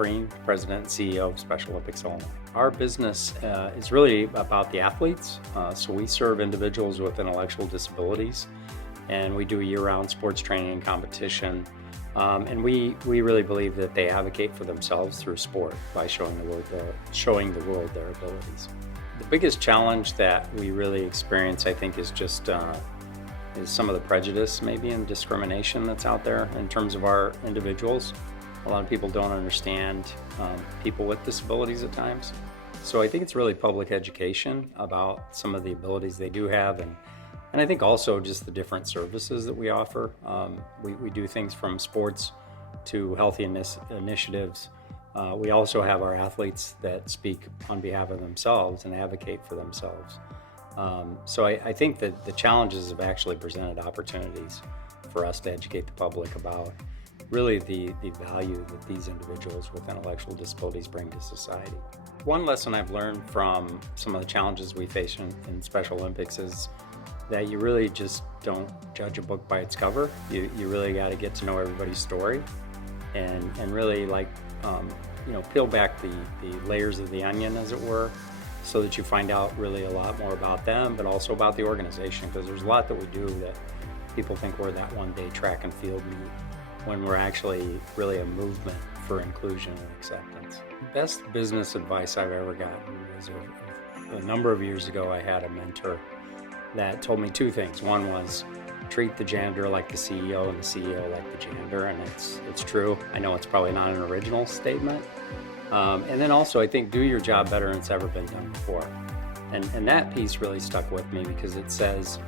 Breen, President and CEO of Special Olympics Illinois. Our business is really about the athletes. So we serve individuals with intellectual disabilities, and we do year-round sports training and competition. And we really believe that they advocate for themselves through sport by showing the world their abilities. The biggest challenge that we really experience, I think, is just is some of the prejudice maybe and discrimination that's out there in terms of our individuals. A lot of people don't understand people with disabilities at times. So I think it's really public education about some of the abilities they do have, and I think also just the different services that we offer. We do things from sports to healthy initiatives. We also have our athletes that speak on behalf of themselves and advocate for themselves. So I think that the challenges have actually presented opportunities for us to educate the public about really the value that these individuals with intellectual disabilities bring to society. One lesson I've learned from some of the challenges we face in Special Olympics is that you really just don't judge a book by its cover. You really got to get to know everybody's story and really peel back the layers of the onion, as it were, so that you find out really a lot more about them, but also about the organization, because there's a lot that we do that people think we're that one-day track and field meet, when we're actually really a movement for inclusion and acceptance. The best business advice I've ever gotten was a number of years ago. I had a mentor that told me two things. One was treat the janitor like the CEO and the CEO like the janitor, and it's true. I know it's probably not an original statement. And then also I think do your job better than it's ever been done before. And that piece really stuck with me, because it says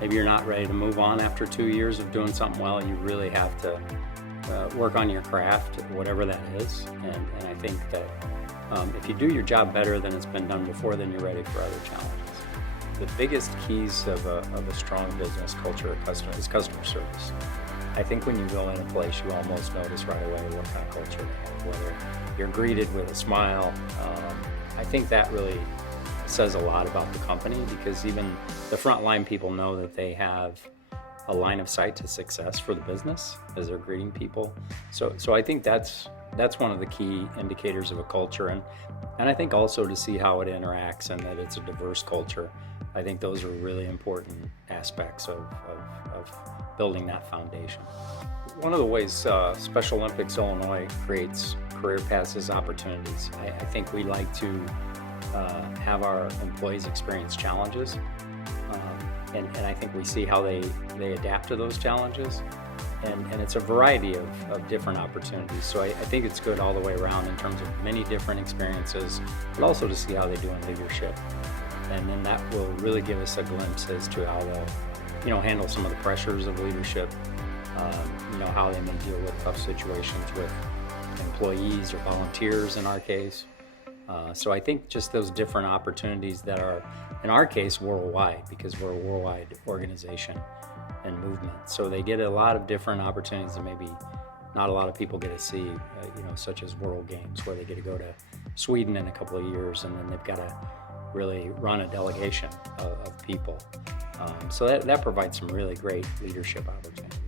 maybe you're not ready to move on after 2 years of doing something well. You really have to work on your craft, whatever that is. And I think that if you do your job better than it's been done before, then you're ready for other challenges. The biggest keys of a strong business culture is customer service. I think when you go in a place, you almost notice right away what kind of culture they have, whether you're greeted with a smile. I think that really says a lot about the company, because even the frontline people know that they have a line of sight to success for the business as they're greeting people. So I think that's one of the key indicators of a culture, and I think also to see how it interacts and that it's a diverse culture. I think those are really important aspects of building that foundation. One of the ways Special Olympics Illinois creates career paths is opportunities. I think we like to have our employees experience challenges, and I think we see how they adapt to those challenges, and it's a variety of different opportunities. So I think it's good all the way around in terms of many different experiences, but also to see how they do in leadership. And then that will really give us a glimpse as to how they'll, handle some of the pressures of leadership, how they may deal with tough situations with employees or volunteers in our case. So I think just those different opportunities that are, in our case, worldwide, because we're a worldwide organization and movement. So they get a lot of different opportunities that maybe not a lot of people get to see, such as World Games, where they get to go to Sweden in a couple of years, and then they've got to really run a delegation of people. So that provides some really great leadership opportunities.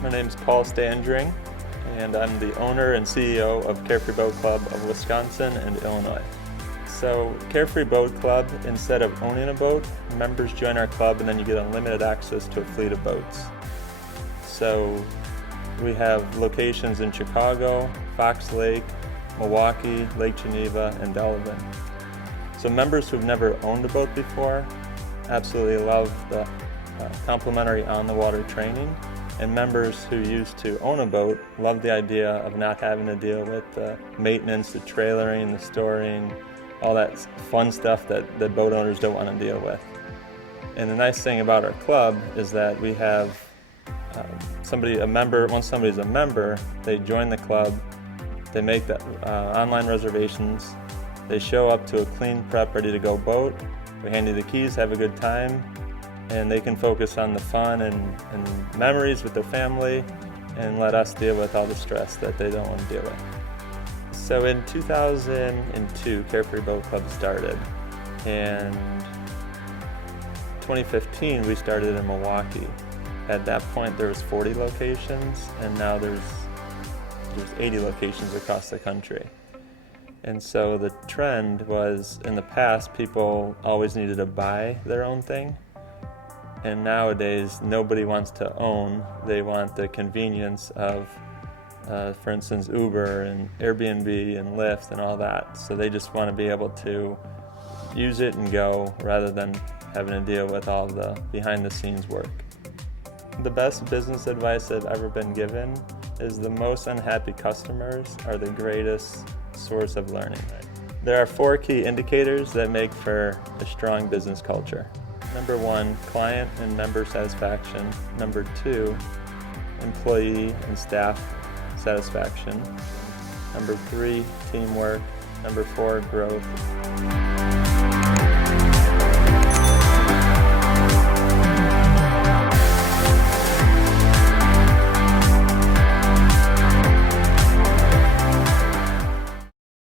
My name is Standring, and I'm the owner and CEO of Carefree Boat Club of Wisconsin and Illinois. So Carefree Boat Club, instead of owning a boat, members join our club and then you get unlimited access to a fleet of boats. So we have locations in Chicago, Fox Lake, Milwaukee, Lake Geneva, and Delavan. So members who've never owned a boat before absolutely love the complimentary on-the-water training, and members who used to own a boat love the idea of not having to deal with the maintenance, the trailering, the storing, all that fun stuff that boat owners don't want to deal with. And the nice thing about our club is that we have once somebody's a member, they join the club, they make the online reservations, they show up to a clean, prep, ready to go boat, we hand you the keys, have a good time, and they can focus on the fun and memories with their family and let us deal with all the stress that they don't want to deal with. So in 2002, Carefree Boat Club started, and 2015 we started in Milwaukee. At that point there was 40 locations, and now there's 80 locations across the country. And so the trend was, in the past, people always needed to buy their own thing. And nowadays, nobody wants to own. They want the convenience of, for instance, Uber and Airbnb and Lyft and all that. So they just want to be able to use it and go, rather than having to deal with all the behind-the-scenes work. The best business advice I've ever been given is the most unhappy customers are the greatest source of learning. There are 4 key indicators that make for a strong business culture. Number 1, client and member satisfaction. Number 2, employee and staff satisfaction. Number 3, teamwork. Number 4, growth.